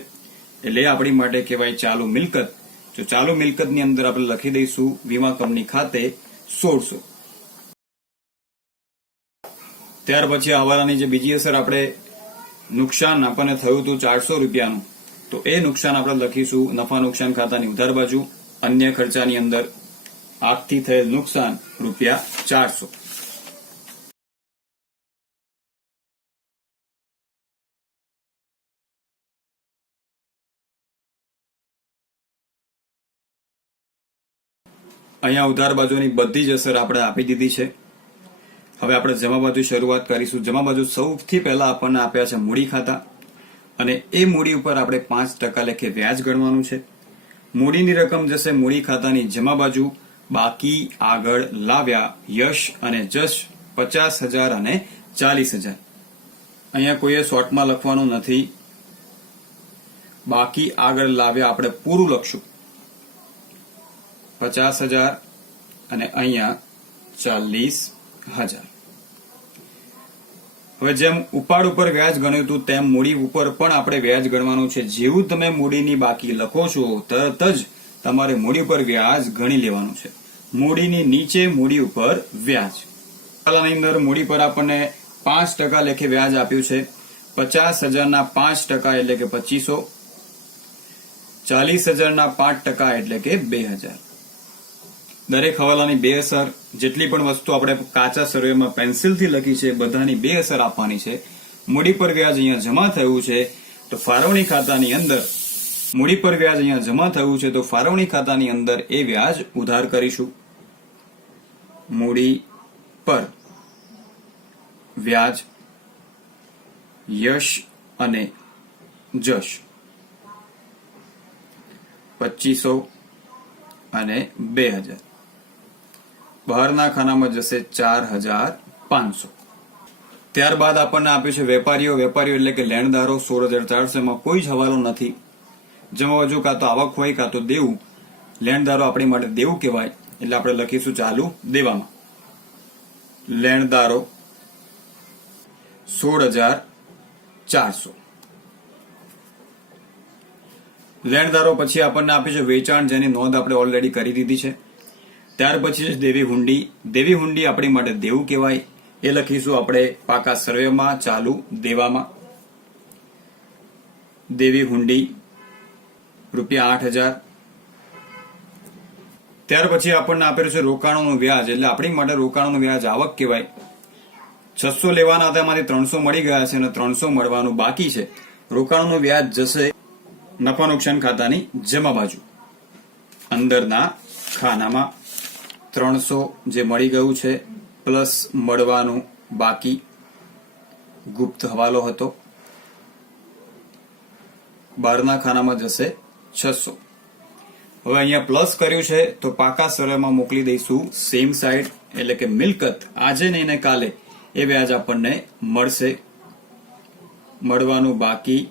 એટલે આપણી માટે કહેવાય ચાલુ મિલકત. જો ચાલુ મિલકતની અંદર આપણે લખી દઈશું વીમા કંપની ખાતે 1,600. ત્યાર પછી હવાલાની જે બીજી અસર, આપણે નુકસાન આપણને થયું હતું ₹400, તો એ નુકસાન આપણે લખીશું નફા નુકસાન ખાતાની ઉધાર બાજુ. અન્ય ખર્ચાની અંદર આગથી થયેલ નુકસાન ₹400. અહીંયા ઉધાર બાજુની બધી જ અસર આપણે આપી દીધી છે. હવે આપણે જમા બાજુ શરૂઆત કરીશું. જમા બાજુ સૌથી પહેલા આપણને આપ્યા છે મૂડી ખાતા, અને એ મૂડી ઉપર આપણે 5% લેખે વ્યાજ ગણવાનું છે. મૂડીની રકમ જશે મૂડી ખાતાની જમા બાજુ. બાકી આગળ લાવ્યા યશ અને જશ 50,000 અને 40,000. અહીંયા કોઈએ શોર્ટમાં લખવાનું નથી. બાકી આગળ લાવ્યા આપણે પૂરું લખશું 50,000 અને અહીંયા 40,000. હવે જેમ ઉપાડ ઉપર વ્યાજ ગણ્યું હતું તેમ મૂડી ઉપર પણ આપણે વ્યાજ ગણવાનું છે. જેવું તમે મૂડીની બાકી લખો છો તરત જ તમારે મૂડી ઉપર વ્યાજ ગણી લેવાનું છે. મૂડીની નીચે મૂડી ઉપર વ્યાજ. પહેલાની અંદર મૂડી પર આપણને 5% લેખે વ્યાજ આપ્યું છે. 50,000 ના 5% એટલે કે 2,500. 40,000 ના 5% એટલે કે 2,000. દરેક હવાલાની બે અસર, જેટલી પણ વસ્તુ આપણે કાચા સરવૈયામાં પેન્સિલથી લખી છે બધાની બે અસર આપવાની છે. મૂડી પર વ્યાજ અહીંયા જમા થયું છે, તો ફાળવણી ખાતાની અંદર મૂડી પર વ્યાજ અહીંયા જમા થયું છે, તો ફાળવણી ખાતાની અંદર એ વ્યાજ ઉધાર કરીશું. મૂડી પર વ્યાજ યશ અને જશ 2,500 અને 2,000. બહારના ખાનામાં જશે 4,500. ત્યારબાદ આપણને આપ્યું છે વેપારીઓ. વેપારીઓ એટલે કે લેણદારો 16,400. માં કોઈ જ હવાલો નથી. જમા બાજુ કાં તો આવક હોય કાં તો દેવું. લેણદારો આપણી માટે દેવું કહેવાય એટલે આપણે લખીશું ચાલુ દેવામાં. લેણદારો 16,400. લેણદારો પછી આપણને આપે છે વેચાણ, જેની નોંધ આપણે ઓલરેડી કરી દીધી છે. ત્યાર પછી છે દેવી હુંડી. દેવી હુંડી આપણી માટે દેવું કહેવાય એ લખીશું આપણે પાકા સર્વેમાં ચાલુ દેવામાં. દેવી હુંડી ₹8,000. ત્યાર પછી આપણને આપેલું છે રોકાણોનું વ્યાજ, એટલે આપણી માટે રોકાણોનું વ્યાજ આવક કહેવાય. 600 લેવાના હતા, એમાંથી 300 મળી ગયા છે અને 300 મળવાનું બાકી છે. રોકાણોનું વ્યાજ જશે નફા નુકસાન ખાતાની જમા બાજુ. અંદરના ખાનામાં 300 જે મળી ગયું છે પ્લસ મળવાનું બાકી ગુપ્ત હવાલો હતો. બહારના ખાનામાં જશે 600. હવે અહીંયા પ્લસ કર્યું છે તો પાકા સરળમાં મોકલી દઈશું સેમ સાઈડ, એટલે કે મિલકત આજે નહીં ને કાલે એ વ્યાજ આપણને મળશે. મળવાનું બાકી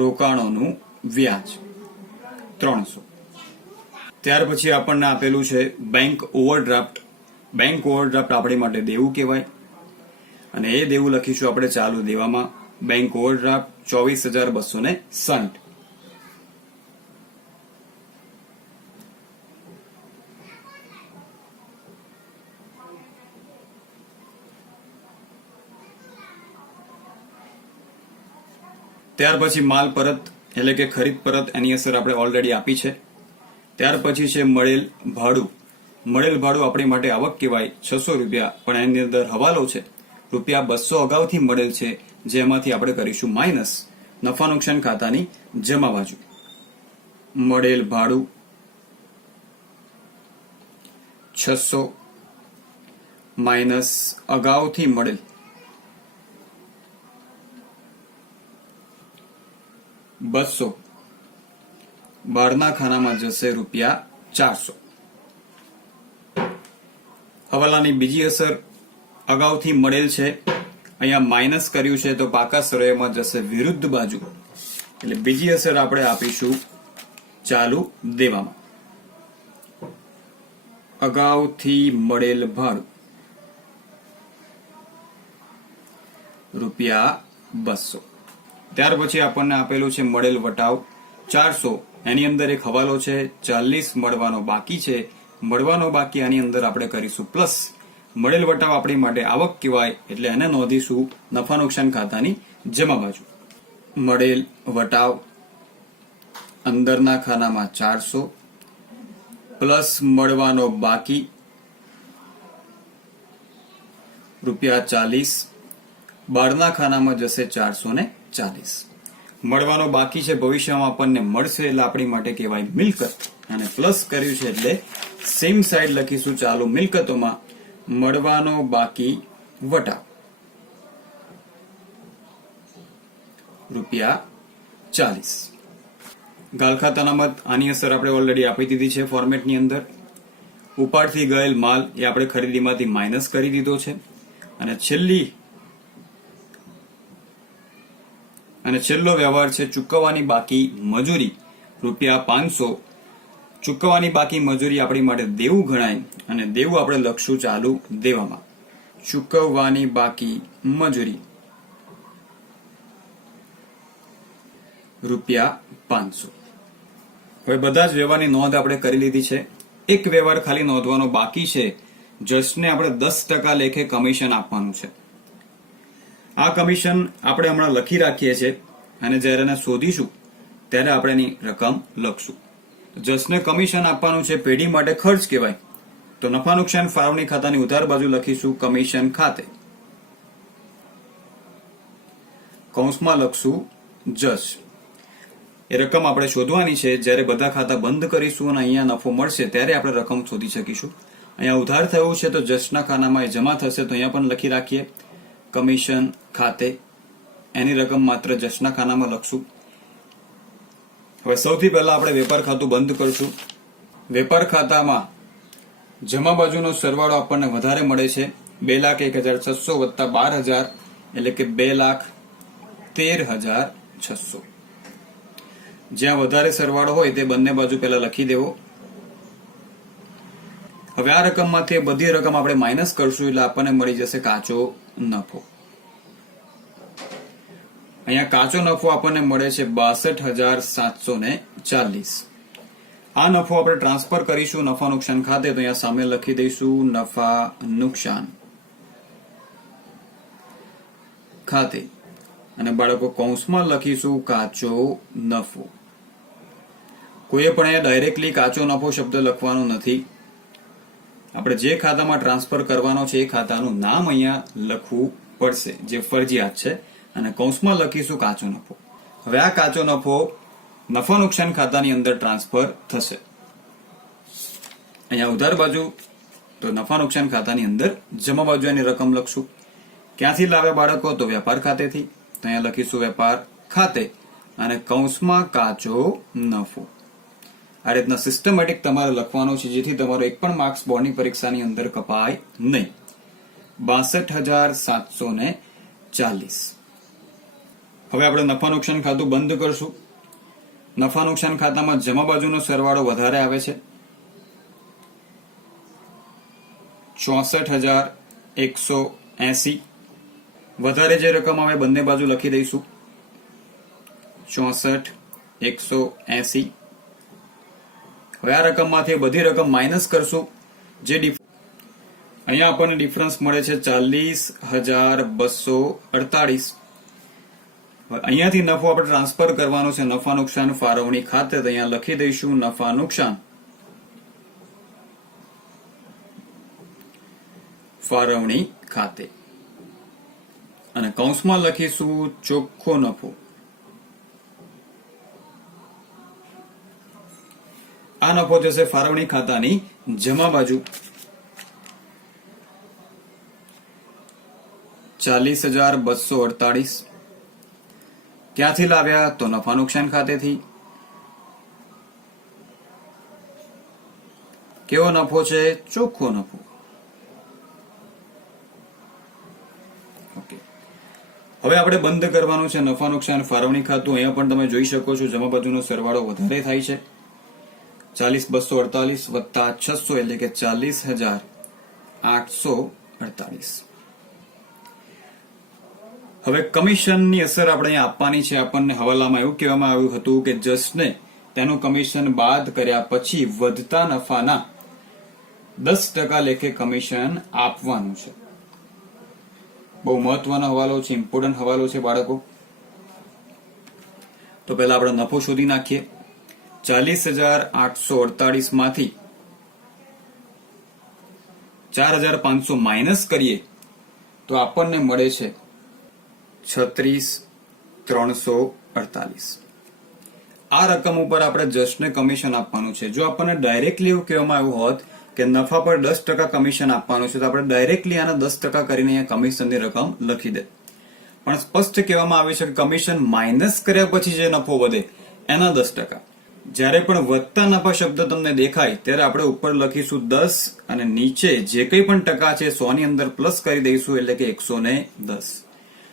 રોકાણોનું વ્યાજ 300. ત્યાર પછી આપણને આપેલું છે બેંક ઓવરડ્રાફ્ટ. બેંક ઓવરડ્રાફ્ટ આપણી માટે દેવું કહેવાય અને એ દેવું લખીશું આપણે ચાલુ દેવામાં. Bank overdraft 24,260. ત્યાર પછી માલ પરત એટલે કે ખરીદ પરત, એની અસર આપણે ઓલરેડી આપી છે. ત્યાર પછી છે મળેલ ભાડું. મળેલ ભાડું આપણી માટે આવક કહેવાય ₹600, પણ એની અંદર હવાલો છે ₹200 અગાઉથી મળેલ છે, જેમાંથી આપણે કરીશું માઇનસ નફા નુકસાન ખાતાની જમા બાજુ. મળેલ ભાડું 600 માઇનસ અગાઉથી મળેલ 200. બહારના ખાનામાં જશે ₹400. હવાલાની બીજી અસર અગાઉથી મળેલ છે, અહીંયા માઇનસ કર્યું છે તો પાકા સરવૈયામાં જશે વિરુદ્ધ બાજુ, એટલે બીજી અસર આપણે આપીશું ચાલુ દેવામાં. અગાઉથી મળેલ ભાડું ₹200. ત્યાર પછી આપણને આપેલું છે મળેલ વટાવ 400. એની અંદર એક હવાલો છે 40 મળવાનો બાકી છે. મળવાનો બાકી આની અંદર આપણે કરીશું પ્લસ. મળેલ વટાવ આપણી માટે આવક કહેવાય એટલે એને નોંધીશું નફા નુકસાન ખાતાની જમા બાજુ. મળેલ વટાવ અંદરના ખાનામાં 400 પ્લસ મળવાનો બાકી ₹40. બહારના ખાનામાં જશે 440. મળવાનો બાકી છે, ભવિષ્યમાં આપણને મળશે એટલે આપણી માટે કહેવાય મિલકત, અને પ્લસ કર્યું છે એટલે સેમ સાઈડ લખીશું ચાલુ મિલકતોમાં. મળવાનો બાકી વટાવ ₹40. ગાલખાત અનામત, આની અસર આપણે ઓલરેડી આપી દીધી છે ફોર્મેટની અંદર. ઉપાડથી ગયેલ માલ એ આપણે ખરીદીમાંથી માઇનસ કરી દીધો છે. અને છેલ્લો વ્યવહાર છે ચૂકવવાની બાકી મજૂરી ₹500. ચૂકવવાની બાકી મજૂરી આપણી માટે દેવું ગણાય અને દેવું આપણે લખશું ચાલુ દેવામાં. ચૂકવવાની બાકી મજૂરી ₹500. હવે બધા જ વ્યવહારની નોંધ આપણે કરી લીધી છે. એક વ્યવહાર ખાલી નોંધવાનો બાકી છે. જજને આપણે 10% લેખે કમિશન આપવાનું છે. આ કમિશન આપણે હમણાં લખી રાખીએ છીએ અને જ્યારે એને શોધીશું ત્યારે આપણે એની રકમ લખશું. જજને કમિશન આપવાનું છે, પેઢી માટે ખર્ચ કહેવાય, તો નફા નુકસાન ફાળવણી ખાતાની ઉધાર બાજુ લખીશું કમિશન ખાતે. કૌંસમાં લખશું જજ. એ રકમ આપણે શોધવાની છે. જ્યારે બધા ખાતા બંધ કરીશું અને અહીંયા નફો મળશે ત્યારે આપણે રકમ શોધી શકીશું. અહીંયા ઉધાર થયું છે તો જજના ખાનામાં એ જમા થશે, તો અહીંયા પણ લખી રાખીએ કમિશન ખાતે. એની રકમ માત્ર જજના ખાનામાં લખશું. હવે સૌથી પહેલા આપણે વેપાર ખાતું બંધ કરશું. વેપાર ખાતામાં જમા બાજુનો સરવાળો આપણને વધારે મળે છે 2,01,600 વત્તા 12,000 એટલે કે 2,13,600. જ્યાં વધારે સરવાળો હોય તે બંને બાજુ પહેલા લખી દેવો. હવે આ રકમમાંથી બધી રકમ આપણે માઇનસ કરશું એટલે આપણને મળી જશે કાચો નફો. અહીંયા કાચો નફો આપણને મળે છે 62,740. આ નફો આપણે ટ્રાન્સફર કરીશું નફા નુકસાન ખાતે, તો અહીંયા સામે લખી દઈશું નફા નુકસાન ખાતે, અને બાળકો કૌંસમાં લખીશું કાચો નફો. કોઈએ પણ અહીંયા ડાયરેક્ટલી કાચો નફો શબ્દ લખવાનો નથી. આપણે જે ખાતામાં ટ્રાન્સફર કરવાનો છે એ ખાતાનું નામ અહીંયા લખવું પડશે, જે ફરજિયાત છે, અને કૌંસમાં લખીશું કાચો નફો. હવે આ કાચો નફો નફા નુકસાન ખાતાની અંદર ટ્રાન્સફર થશે. અહીંયા ઉધાર બાજુ તો નફા નુકસાન ખાતાની અંદર જમા બાજુ એની રકમ લખશું. ક્યાંથી લાવ્યા બાળકો? તો વેપાર ખાતેથી. તો અહીંયા લખીશું વેપાર ખાતે અને કૌંસમાં કાચો નફો. આ રીતના સિસ્ટમેટિક તમારે લખવાનો છે, જેથી તમારો એક પણ માર્ક્સ બોર્ડની પરીક્ષાની અંદર કપાય નહીં. 62,740. હવે આપણે નફા નુકસાન ખાતું બંધ કરશું. નફા નુકસાન ખાતામાં જમા બાજુનો સરવાળો વધારે આવે છે, 64,180. વધારે જે રકમ આવે બંને બાજુ લખી દઈશું 64,180. હવે આ રકમમાંથી બધી રકમ માઇનસ કરશું. જે અહીંયા આપણને ડિફરન્સ મળે છે 40,248. અહીંયાથી નફો આપણે ટ્રાન્સફર કરવાનો છે નફા નુકસાન ફાળવણી ખાતે, તો અહીંયા લખી દઈશું નફા નુકસાન ફાળવણી ખાતે, અને કૌંસમાં લખીશું ચોખ્ખો નફો. આ નફો જશે ફાળવણી ખાતાની જમા બાજુ. 40,248. ક્યાંથી લાવ્યા? તો નફા નુકસાન ખાતેથી. કેવો નફો છે? ચોખ્ખો નફો. ઓકે, હવે આપણે બંધ કરવાનું છે નફા નુકસાન ફાળવણી ખાતું. અહીંયા પણ તમે જોઈ શકો છો જમા બાજુનો સરવાળો વધારે થાય છે. 40,248 વત્તા 600 એટલે કે 40,848. હવે કમિશનની અસર આપણે અહીંયા આપવાની છે. આપણને હવાલામાં એવું કહેવામાં આવ્યું હતું કે જજને તેનું કમિશન બાદ કર્યા પછી વધતા નફાના 10% લેખે કમિશન આપવાનું છે. બહુ મહત્વનો હવાલો છે, ઇમ્પોર્ટન્ટ હવાલો છે બાળકો. તો પહેલા આપણે નફો શોધી નાખીએ. 40,848 માંથી 4,500 માઇનસ કરીએ તો આપણને મળે છે 36,348. આ રકમ ઉપર આપણે જજને કમિશન આપવાનું છે. જો આપણને ડાયરેક્ટલી એવું કહેવામાં આવ્યું હોત કે નફા પર 10% કમિશન આપવાનું છે, તો આપણે ડાયરેક્ટલી આના 10% કરીને અહીંયા કમિશનની રકમ લખી દે. પણ સ્પષ્ટ કહેવામાં આવે છે કે કમિશન માઇનસ કર્યા પછી જે નફો વધે એના 10%. જ્યારે પણ વધતા નફા શબ્દ તમને દેખાય ત્યારે આપણે ઉપર લખીશું 10 અને નીચે જે કંઈ પણ ટકા છે 100 ની અંદર પ્લસ કરી દઈશું, એટલે કે 110.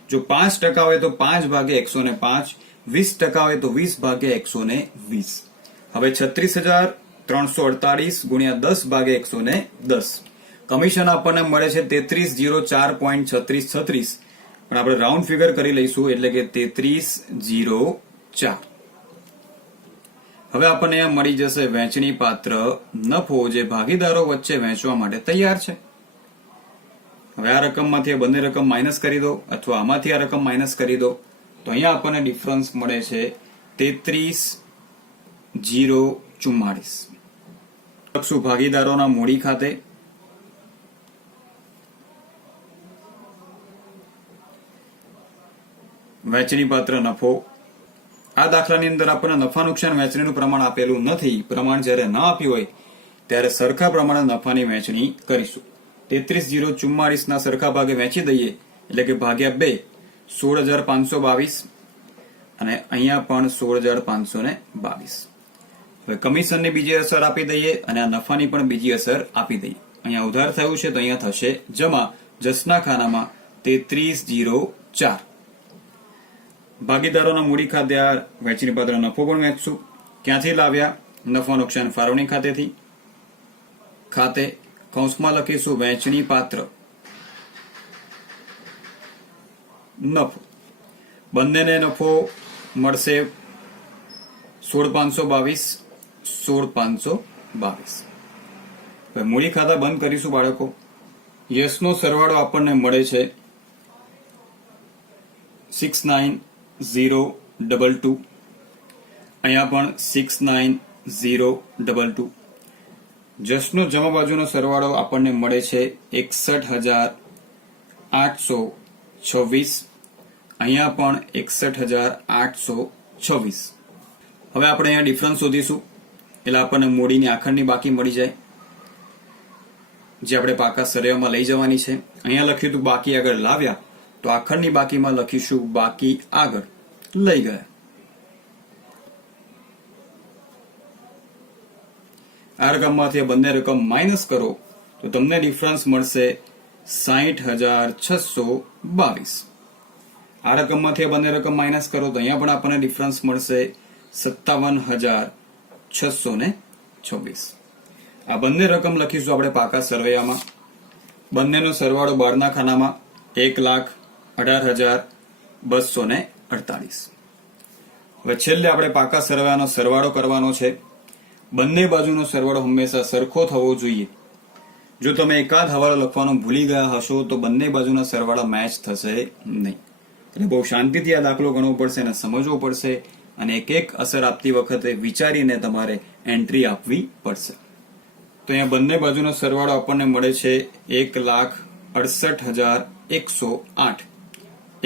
જો 5% હોય તો 5/105, 20% હોય તો 20/120. હવે 36,348 ગુણ્યા 10/110. કમિશન આપણને મળે છે 3304.3636, પણ આપણે રાઉન્ડ ફિગર કરી લઈશું એટલે કે 3304. હવે આપણને અહીંયા મળી જશે વહેંચણી પાત્ર નફો, જે ભાગીદારો વચ્ચે વહેંચવા માટે તૈયાર છે. હવે આ રકમમાંથી બંને રકમ માઇનસ કરી દો, અથવા આમાંથી આ રકમ માઇનસ કરી દો, તો અહીંયા આપણને ડિફરન્સ મળે છે 33,044. લખશું ભાગીદારોના મૂડી ખાતે. વહેંચણી પાત્ર નફો. આ દાખલાની અંદર આપણને નફા નુકસાન વહેંચણીનું પ્રમાણ આપેલું નથી. પ્રમાણ જ્યારે ન આપ્યું હોય ત્યારે સરખા પ્રમાણે નફાની વહેંચણી કરીશું. 33,044 ના સરખા ભાગે વહેંચી દઈએ એટલે કે ભાગ્યા 2, 16,522, અને અહીંયા પણ 16,522. હવે કમિશનની બીજી અસર આપી દઈએ અને આ નફાની પણ બીજી અસર આપી દઈએ. અહીંયા ઉધાર થયું છે તો અહીંયા થશે જમા. જસના ખાનામાં 33,004. ભાગીદારોના મૂડી ખાતે આ વહેંચણી પાત્ર નફો પણ વહેંચશું. ક્યાંથી લાવ્યા? નફા નુકસાન ફાળવણી ખાતેથી. ખાતે કૌંસમાં લખીશું વહેંચણી પાત્ર નફો. બંનેને નફો મળશે 16,522 16,522. હવે મૂડી ખાતા બંધ કરીશું બાળકો. યસનો સરવાળો આપણને મળે છે 69022. અહીંયા પણ 69022. જસનો જમા બાજુનો સરવાળો આપણને મળે છે 61,826. અહીંયા પણ 61,826. હવે આપણે અહીંયા ડિફરન્સ શોધીશું એટલે આપણને મૂડીની આખરની બાકી મળી જાય, જે આપણે પાકા સરવાળામાં લઈ જવાની છે. અહીંયા લખ્યું હતું બાકી આગળ લાવ્યા, તો આખરની બાકીમાં લખીશું બાકી આગળ લઈ ગયા. આ રકમમાંથી બંને રકમ માઇનસ કરો તો તમને ડિફરન્સ મળશે 60,622. આ રકમમાંથી બંને રકમ માઇનસ કરો તો અહીંયા પણ આપણને ડિફરન્સ મળશે 57,626. આ બંને રકમ લખીશું આપણે પાકા સરવૈયામાં. બંનેનો સરવાળો બહારના ખાનામાં 1,18,248. હવે છેલ્લે આપણે પાકા સરવૈયાનો સરવાળો કરવાનો છે. બંને બાજુનો સરવાળો હંમેશા સરખો થવો જોઈએ. જો તમે એકાદ હવાલો લખવાનું ભૂલી ગયા હશો તો બંને બાજુના સરવાળા મેચ થશે નહીં. એટલે બહુ શાંતિથી આ દાખલો ગણવો પડશે અને સમજવો પડશે, અને એક એક અસર આપતી વખતે વિચારીને તમારે એન્ટ્રી આપવી પડશે. તો અહીંયા બંને બાજુનો સરવાળો આપણને મળે છે 1,68,108.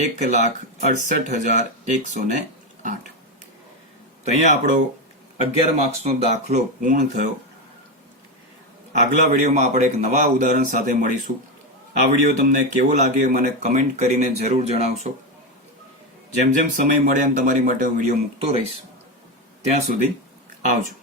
1,68,108. તો અહીંયા આપણો 11 માર્ક્સનો દાખલો પૂર્ણ થયો. આગલા વિડીયોમાં આપણે એક નવા ઉદાહરણ સાથે મળીશું. આ વિડીયો તમને કેવો લાગ્યો મને કમેન્ટ કરીને જરૂર જણાવશો. જેમ જેમ સમય મળે એમ તમારી માટે હું વિડીયો મૂકતો રહીશ. ત્યાં સુધી આવજો.